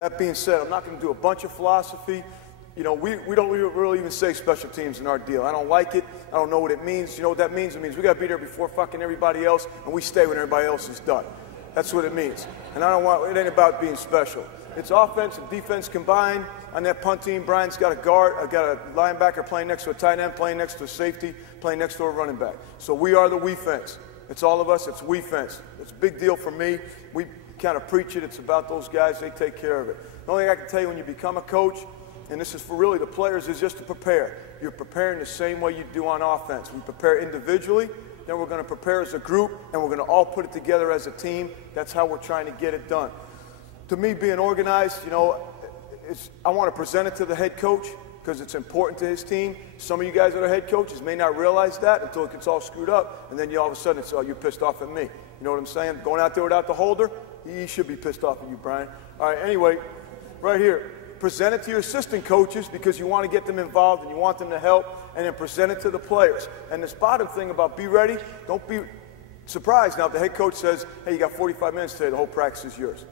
That being said, I'm not going to do a bunch of philosophy. You know, we don't really even say special teams in our deal. I don't like it. I don't know what it means. You know what that means? It means we got to be there before fucking everybody else, and we stay when everybody else is done. That's what it means. And it ain't about being special. It's offense and defense combined. On that punt team, Brian's got a linebacker playing next to a tight end, playing next to a safety, playing next to a running back. So we are the WeFense. It's all of us. It's WeFense. It's a big deal for me. We kind of preach it. It's about those guys. They take care of it. The only thing I can tell you when you become a coach, and this is for really the players, is just to prepare. You're preparing the same way you do on offense. We prepare individually, then we're going to prepare as a group, and we're going to all put it together as a team. That's how we're trying to get it done. To me, being organized, you know, I want to present it to the head coach because it's important to his team. Some of you guys that are head coaches may not realize that until it gets all screwed up, and then all of a sudden it's, oh, you're pissed off at me. You know what I'm saying? Going out there without the holder, he should be pissed off at you, Brian. All right, anyway, right here. Present it to your assistant coaches because you want to get them involved and you want them to help, and then present it to the players. And this bottom thing about be ready, don't be surprised now if the head coach says, hey, you got 45 minutes today, the whole practice is yours.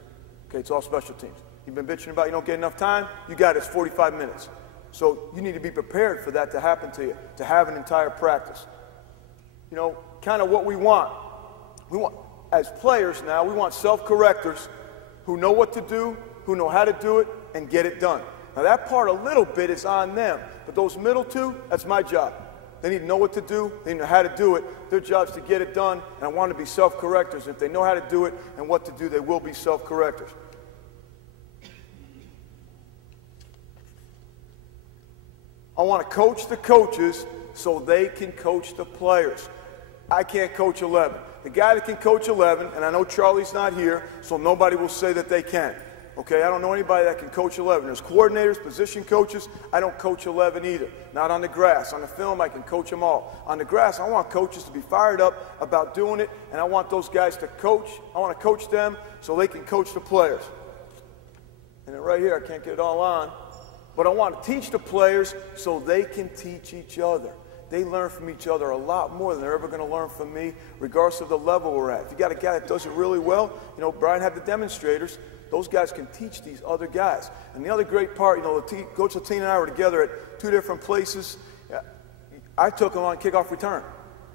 Okay, it's all special teams. You've been bitching about you don't get enough time, you got it, it's 45 minutes. So you need to be prepared for that to happen to you, to have an entire practice. You know, kind of what we want. We want, as players now, we want self-correctors who know what to do, who know how to do it, and get it done. Now that part a little bit is on them, but those middle two, that's my job. They need to know what to do, they need to know how to do it. Their job is to get it done, and I want to be self-correctors. If they know how to do it and what to do, they will be self-correctors. I want to coach the coaches so they can coach the players. I can't coach 11. The guy that can coach 11, and I know Charlie's not here, so nobody will say that they can. Okay, I don't know anybody that can coach 11. There's coordinators, position coaches. I don't coach 11 either. Not on the grass. On the film, I can coach them all. On the grass, I want coaches to be fired up about doing it, and I want those guys to coach. I want to coach them so they can coach the players. And then right here, I can't get it all on, but I want to teach the players so they can teach each other. They learn from each other a lot more than they're ever going to learn from me, regardless of the level we're at. If you got a guy that does it really well, you know, Brian had the demonstrators. Those guys can teach these other guys. And the other great part, you know, Coach Latine and I were together at 2 different places. I took him on kickoff return.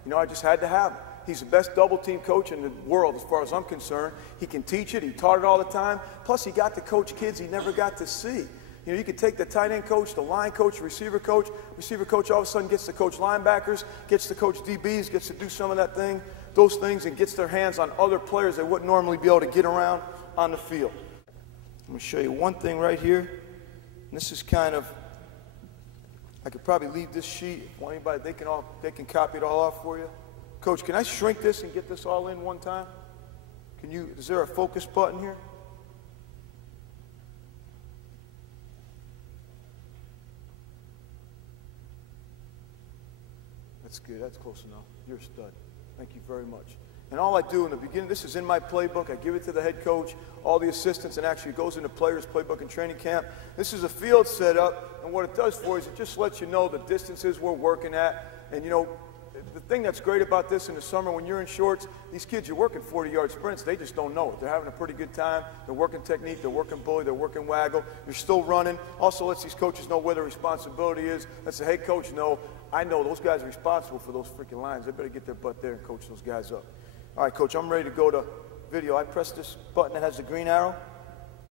You know, I just had to have him. He's the best double-team coach in the world as far as I'm concerned. He can teach it. He taught it all the time. Plus, he got to coach kids he never got to see. You know, you could take the tight end coach, the line coach, receiver coach. Receiver coach all of a sudden gets to coach linebackers, gets to coach DBs, gets to do some of those things, and gets their hands on other players they wouldn't normally be able to get around on the field. I'm going to show you one thing right here. And this is kind of, I could probably leave this sheet. If anybody, they can copy it all off for you. Coach, can I shrink this and get this all in one time? Is there a focus button here? That's good, that's close enough. You're a stud. Thank you very much. And all I do in the beginning, this is in my playbook. I give it to the head coach, all the assistants, and actually it goes into players' playbook and training camp. This is a field setup, and what it does for you is it just lets you know the distances we're working at. And you know, the thing that's great about this in the summer when you're in shorts, these kids are working 40-yard sprints. They just don't know it. They're having a pretty good time. They're working technique. They're working bully. They're working waggle. You're still running. Also lets these coaches know where their responsibility is. Lets the head coach know, I know those guys are responsible for those freaking lines. They better get their butt there and coach those guys up. All right, Coach, I'm ready to go to video. I press this button that has the green arrow.